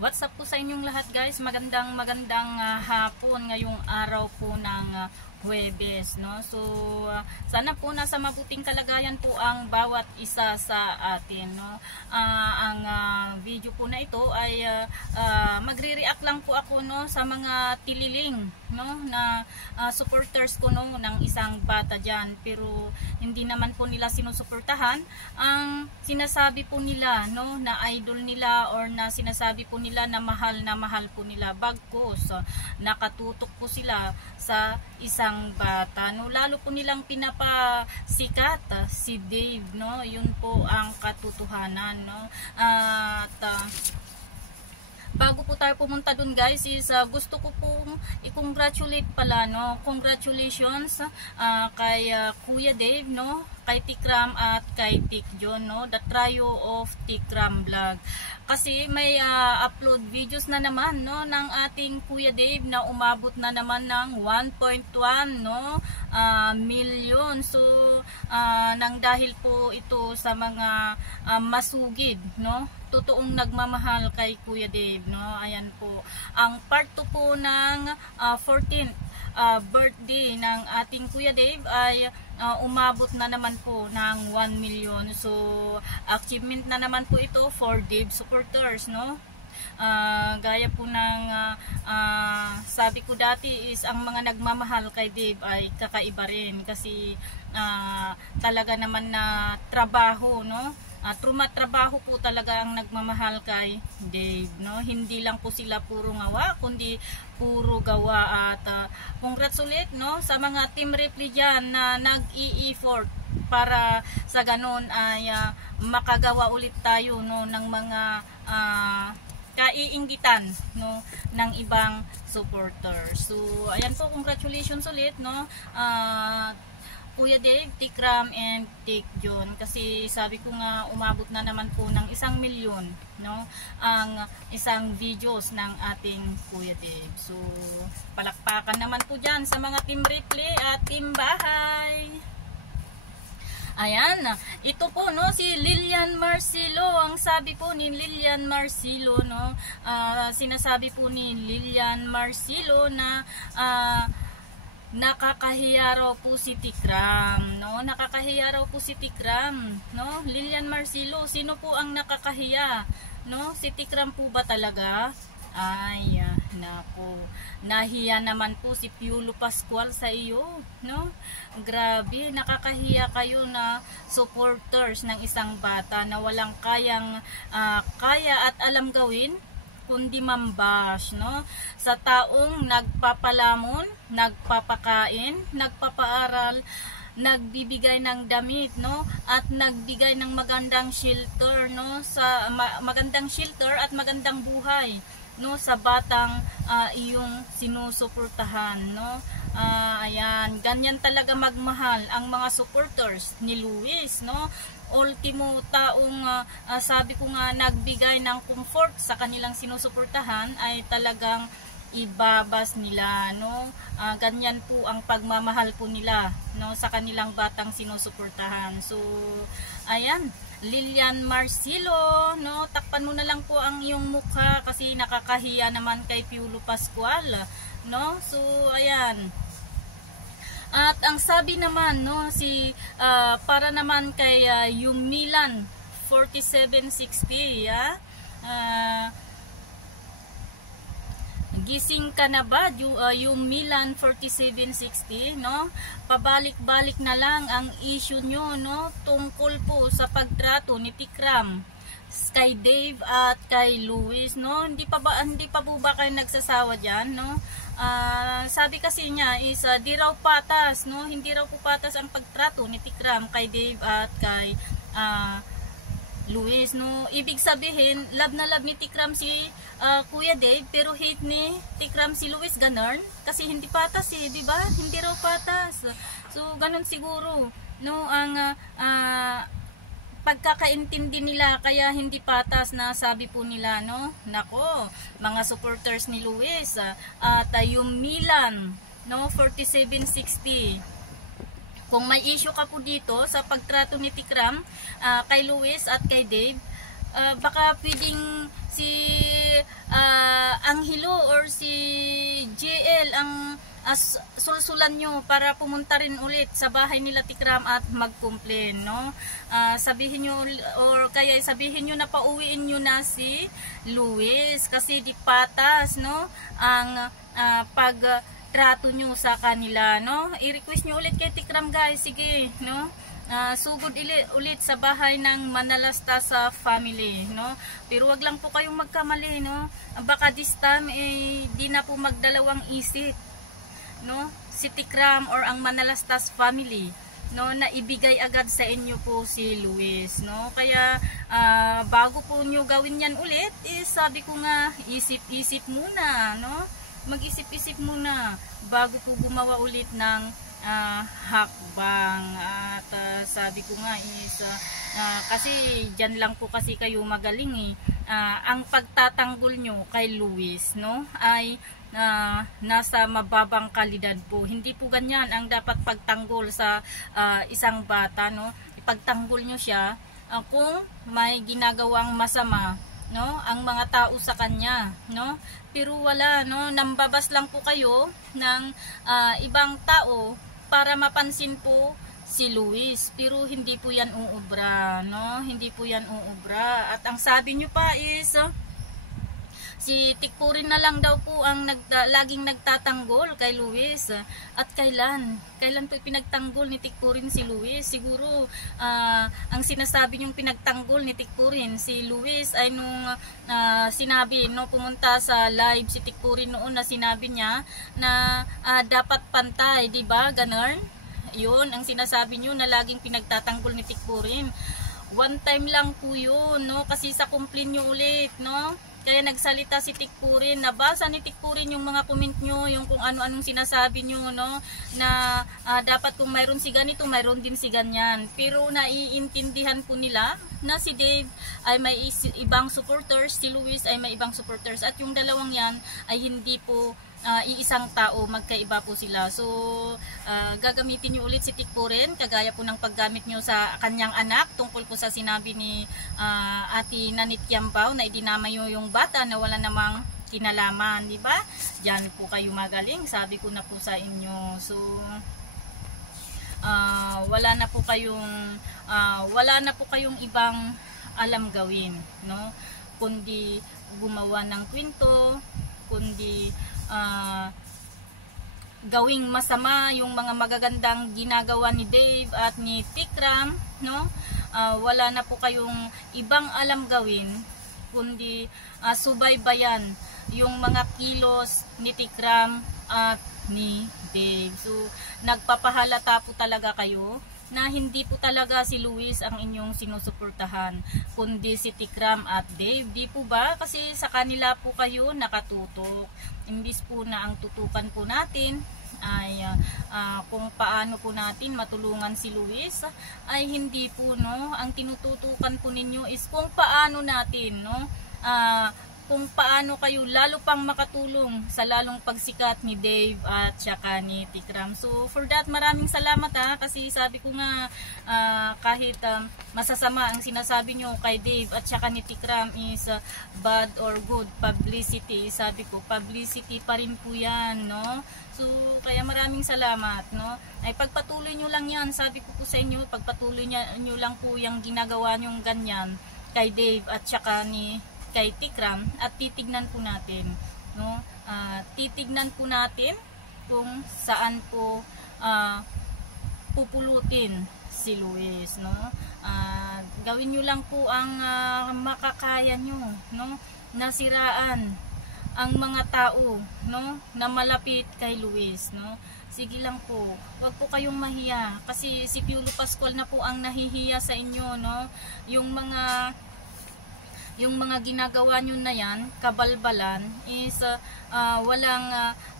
What's up po sa inyong lahat, guys? Magandang hapon ngayong araw po ng Huwebes, no? So sana po nasa mabuting kalagayan po ang bawat isa sa atin, no? Ang video po na ito ay magre-react lang po ako, no, sa mga tililing, no, na supporters ko, no, ng isang bata diyan, pero hindi naman po nila sinusuportahan ang sinasabi po nila, no, na idol nila, or na sinasabi po nila na mahal po nila. Bagkus nakatutok po sila sa isang bata, no, lalo po nilang pinapasikat si Dave, no. Yun po ang katotohanan, no. At bago po tayo pumunta dun, guys, is gusto ko pong i-congratulate pala, no. Congratulations kay Kuya Dave, no, kay Tikram at kay Tikjon, no, the trio of Tikram vlog. Kasi may upload videos na naman, no, ng ating Kuya Dave na umabot na naman ng 1.1, no, million. So nang dahil po ito sa mga masugid, no, totoong nagmamahal kay Kuya Dave, no. Ayan po ang part 2 po ng 14th birthday ng ating Kuya Dave ay umabot na naman po ng 1 million. So achievement na naman po ito for Dave supporters, no. Gaya po ng sabi ko dati is ang mga nagmamahal kay Dave ay kakaiba rin, kasi talaga naman na trabaho, no. Trabaho po talaga ang nagmamahal kay Dave, no. Hindi lang po sila puro ngawa, kundi puro gawa. At congratulate, no, sa mga team repli dyan na nag-i-effort para sa ganon ay makagawa ulit tayo, no, ng mga kaiinggitan, no, ng ibang supporters. So ayan po, congratulations ulit, no, Kuya Dave, Tikram and Tikjon, kasi sabi ko nga umabot na naman po ng 1 milyon, no, ang isang videos ng ating Kuya Dave. So palakpakan naman po dyan sa mga team replay at team bahay. Ayan, ito po, no, si Lilian Marcelo. Ang sabi po ni Lilian Marcelo, no, sinasabi po ni Lilian Marcelo na nakakahiya raw po si Tikram, no? Nakakahiya raw po si Tikram, no? Lilian Marcelo, sino po ang nakakahiya, no? Si Tikram po ba talaga? Ay, nako. Nahiya naman po si Piolo Pascual sa iyo, no? Grabe, nakakahiya kayo na supporters ng isang bata na walang kaya at alam gawin kundi mambash, no, sa taong nagpapalamon, nagpapakain, nagpapaaral, nagbibigay ng damit, no, at nagbigay ng magandang shelter, no, sa magandang shelter at magandang buhay, no, sa batang iyong sinusuportahan, no. Ayan, ganyan talaga magmahal ang mga supporters ni Luis, no. Ultimo taong sabi ko nga nagbigay ng comfort sa kanilang sinusuportahan ay talagang ibabas nila, no. Ganyan po ang pagmamahal po nila, no, sa kanilang batang sinusuportahan. So ayan, Lilian Marcelo, no, takpan mo na lang po ang iyong mukha kasi nakakahiya naman kay Piolo Pascual, no. So ayan. At ang sabi naman, no, si para naman kay yung Milan 4760, gising ka na ba, yung Milan 4760, no? Pabalik-balik na lang ang issue nyo, no, tungkol po sa pagtrato ni Tikram kay Dave at kay Luis, no. Hindi pa po ba kayo nagsasawa diyan, no? Sabi kasi niya is di raw patas, no, hindi raw po patas ang pagtrato ni Tikram kay Dave at kay Luis, no. Ibig sabihin, love na love ni Tikram si Kuya Dave, pero hate ni Tikram si Luis, ganun, kasi hindi patas di ba? Hindi raw patas. So ganun siguro, no, ang pagkakaintindi nila, kaya hindi patas na sabi po nila, no. Nako, mga supporters ni Luis at yung Milan, no, 4760, kung may issue ka po dito sa pagtrato ni Tikram kay Luis at kay Dave, baka pwedeng si Angelo or si JL ang sulsulan nyo para pumunta rin ulit sa bahay nila Tikram at mag-complain, no? Sabihin nyo, or kaya sabihin nyo na pauwiin nyo na si Luis kasi di patas, no? Ang pagtrato nyo sa kanila, no? I-request nyo ulit kay Tikram, guys, sige, no? Sugod ulit sa bahay ng Manalastas sa family, no? Pero wag lang po kayong magkamali, no? Baka this time di na po magdalawang isip, no? Si Tikram or ang Manalastas family, no, na ibigay agad sa inyo po si Luis, no? Kaya bago po nyo gawin yan ulit, sabi ko nga, isip-isip muna, no? Mag-isip-isip muna bago po gumawa ulit ng hakbang. At sabi ko nga kasi dyan lang po kasi kayo magaling ang pagtatanggol nyo kay Luis, no, ay nasa mababang kalidad po. Hindi po ganyan ang dapat pagtanggol sa isang bata, no? Ipagtanggol nyo siya kung may ginagawang masama, no, ang mga tao sa kanya, no? Pero wala, no, nambabas lang po kayo ng ibang tao para mapansin po si Luis, pero hindi po yan uubra, no? Hindi po yan uubra. At ang sabi nyo pa is si Tikpurin na lang daw po ang laging nagtatanggol kay Luis. At kailan po pinagtanggol ni Tikpurin si Luis? Siguro ang sinasabi niyong pinagtanggol ni Tikpurin si Luis ay nung sinabi, no, pumunta sa live si Tikpurin noon na sinabi niya na dapat pantay, di ba? Ganon. Yun ang sinasabi niyo na laging pinagtatanggol ni Tikpurin. One time lang po yun, no? Kasi sa complain niyo ulit, no? Kaya nagsalita si Tikpurin, nabasa ni Tikpurin yung mga comment nyo, yung kung ano-anong sinasabi nyo, no, na dapat kung mayroon si ganito, mayroon din si ganyan. Pero naiintindihan po nila na si Dave ay may ibang supporters, si Luis ay may ibang supporters, at yung dalawang yan ay hindi po iisang tao, magkaiba po sila. So gagamitin nyo ulit si Tikpurin kagaya po ng paggamit nyo sa kanyang anak tungkol po sa sinabi ni Ate Nanit Kiambao na idinamay nyo yung bata na wala namang kinalaman, di ba? Diyan po kayo magaling, sabi ko na po sa inyo. So wala na po kayong ibang alam gawin, no, kundi gumawa ng kwento, kundi gawing masama yung mga magagandang ginagawa ni Dave at ni Tikram, no? Wala na po kayong ibang alam gawin kundi subaybayan yung mga kilos ni Tikram at ni Dave. So nagpapahalata po talaga kayo na hindi po talaga si Luis ang inyong sinusuportahan, kundi si Tikram at Dave. Di po ba? Kasi sa kanila po kayo nakatutok. Imbis po na ang tutukan po natin ay kung paano po natin matulungan si Luis, ay hindi po, no, ang tinututukan po ninyo is kung paano natin, no, kung paano kayo lalo pang makatulong sa lalong pagsikat ni Dave at saka ni Tikram. So for that, maraming salamat kasi sabi ko nga kahit masasama ang sinasabi nyo kay Dave at saka ni Tikram is bad or good publicity, sabi ko publicity pa rin po yan, no? So kaya maraming salamat, no? Ay pagpatuloy nyo lang yan, sabi ko po sa inyo, pagpatuloy nyo lang po yung ginagawa nyong ganyan kay Dave at saka kay Tikram, at titignan po natin, no, titignan po natin kung saan po pupulutin si Luis, no. Gawin nyo lang po ang makakaya nyo, no, nasiraan ang mga tao, no, na malapit kay Luis, no. Sige lang po, wag po kayong mahiya kasi si Piolo Pascual na po ang nahihiya sa inyo, no. Yung mga ginagawa nyo na yan, kabalbalan, is walang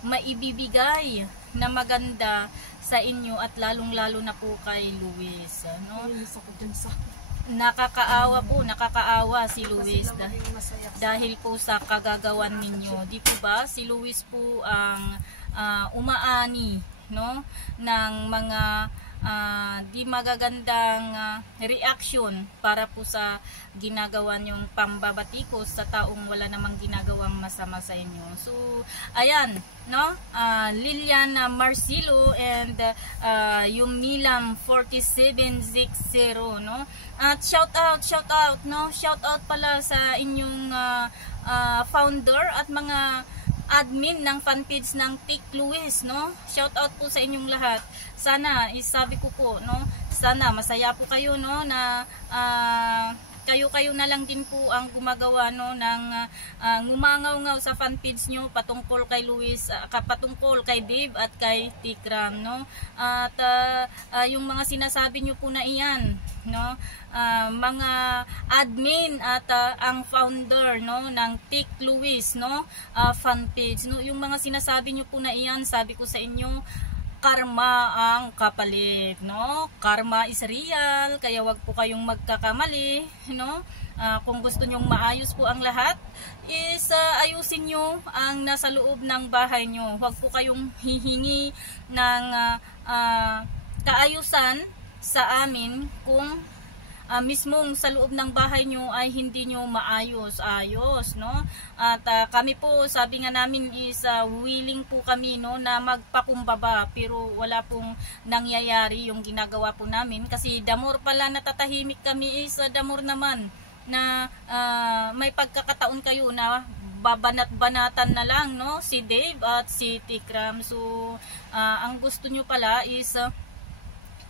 maibibigay na maganda sa inyo at lalong-lalo na po kay Luis, no? Nakakaawa si Luis dahil po sa kagagawan ninyo. Di po ba? Si Luis po ang umaani, no, ng mga di magagandang reaction para po sa ginagawa nyong pambabatikos sa taong wala namang ginagawang masama sa inyo. So ayan, no, Lilian Marcelo and Yumilam 4760, no, at shout out, no, shout out pala sa inyong founder at mga admin ng fanpage ng Tik Luis, no? Shout out po sa inyong lahat. Sana, sabi ko po, no, sana masaya po kayo, no, na kayo na lang din po ang gumagawa, no, ng ngumangaw-ngaw sa fanpage nyo patungkol kay Luis, patungkol kay Dave at kay Tikram, no? At yung mga sinasabi nyo po na iyan, no, mga admin at ang founder, no, ng Tik Luis, no, fanpage, no, yung mga sinasabi nyo po na iyan, sabi ko sa inyo, karma ang kapalit, no? Karma is real, kaya wag po kayong magkakamali, no? Kung gusto nyong maayos po ang lahat, is ayusin nyo ang nasa loob ng bahay nyo. Wag po kayong hihingi ng kaayusan sa amin kung mismong sa loob ng bahay nyo ay hindi nyo maayos, no? At kami po, sabi nga namin is willing po kami, no, na magpakumbaba, pero wala pong nangyayari yung ginagawa po namin kasi damor pala natatahimik kami is damor naman na may pagkakataon kayo na babanat-banatan na lang, no, si Dave at si Tikram. So ang gusto nyo pala is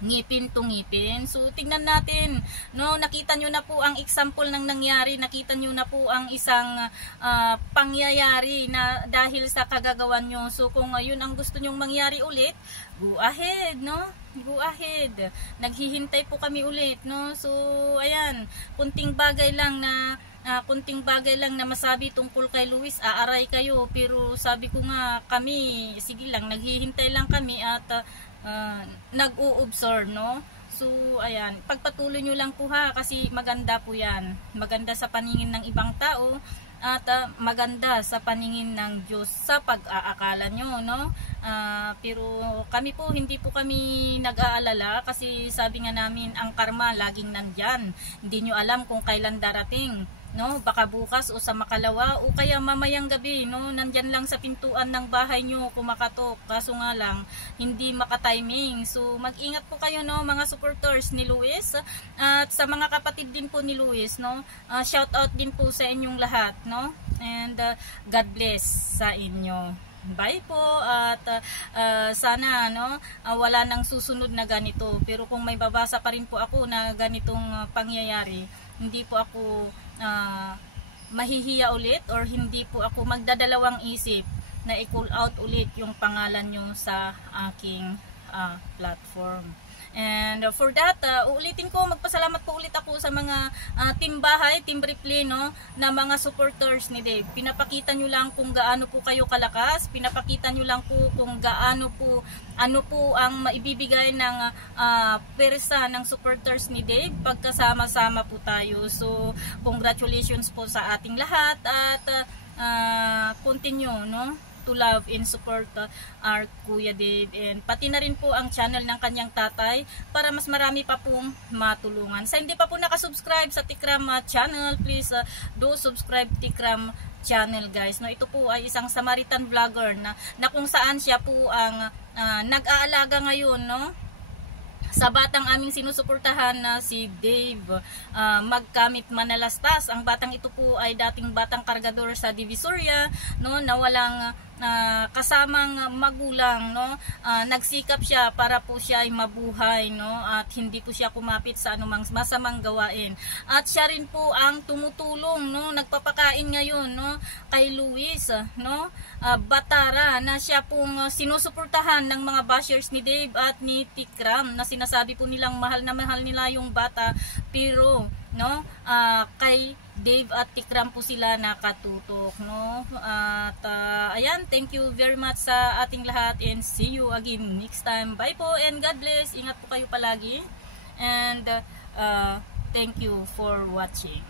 ngipin to ngipin. So tingnan natin, no, nakita nyo na po ang example ng nangyari, nakita nyo na po ang isang pangyayari na dahil sa kagagawan nyo. So kung yun ang gusto nyong mangyari ulit, go ahead, no, go ahead, naghihintay po kami ulit, no. So ayan, kunting bagay lang na masabi tungkol kay Luis, aaray kayo, pero sabi ko nga kami, sige lang, naghihintay lang kami at nag-u-observe, no. So ayan, pagpatuloy nyo lang po ha, kasi maganda po yan, maganda sa paningin ng ibang tao at maganda sa paningin ng Diyos sa pag-aakala nyo, no. Pero kami po, hindi po kami nag-aalala kasi sabi nga namin, ang karma laging nandyan, hindi nyo alam kung kailan darating, no, baka bukas o sa makalawa o kaya mamayang gabi, no, nandyan lang sa pintuan ng bahay nyo kumakatok, kaso nga lang hindi makatiming. So mag-ingat po kayo, no, mga supporters ni Luis at sa mga kapatid din po ni Luis, no. Shout out din po sa inyong lahat, no, and God bless sa inyo. Bye po at sana, no, wala nang susunod na ganito, pero kung may babasa pa rin po ako na ganitong pangyayari, hindi po ako mahihiya ulit or hindi po ako magdadalawang isip na i-call out ulit yung pangalan nyo sa aking platform. And for that, uulitin ko, magpasalamat po ulit ako sa mga team bahay, team replay, no, na mga supporters ni Dave. Pinapakita nyo lang kung gaano po kayo kalakas, pinapakita nyo lang po kung gaano po, ano po ang maibibigay ng persa ng supporters ni Dave pagkasama-sama po tayo. So congratulations po sa ating lahat at continue, no, to love and support our Kuya Dave, and pati na rin po ang channel ng kanyang tatay para mas marami pa pong matulungan. Sa hindi pa po nakasubscribe sa Tikram channel, please do subscribe Tikram channel, guys, no. Ito po ay isang Samaritan vlogger na kung saan siya po ang nag-aalaga ngayon, no, sa batang aming sinusuportahan na si Dave Magkamit Manalastas. Ang batang ito po ay dating batang kargador sa Divisoria, no, na walang kasamang magulang, no. Nagsikap siya para po siya ay mabuhay, no, at hindi po siya kumapit sa anumang masamang gawain. At siya rin po ang tumutulong, no, nagpapakain ngayon, no, kay Luis, no, Batara, na siya pong sinusuportahan ng mga bashers ni Dave at ni Tikram, na sinasabi po nilang mahal na mahal nila yung bata, pero, no, kay Dave at Tikram po sila nakatutok, no. At ayan, thank you very much sa ating lahat and see you again next time. Bye po and God bless. Ingat po kayo palagi and thank you for watching.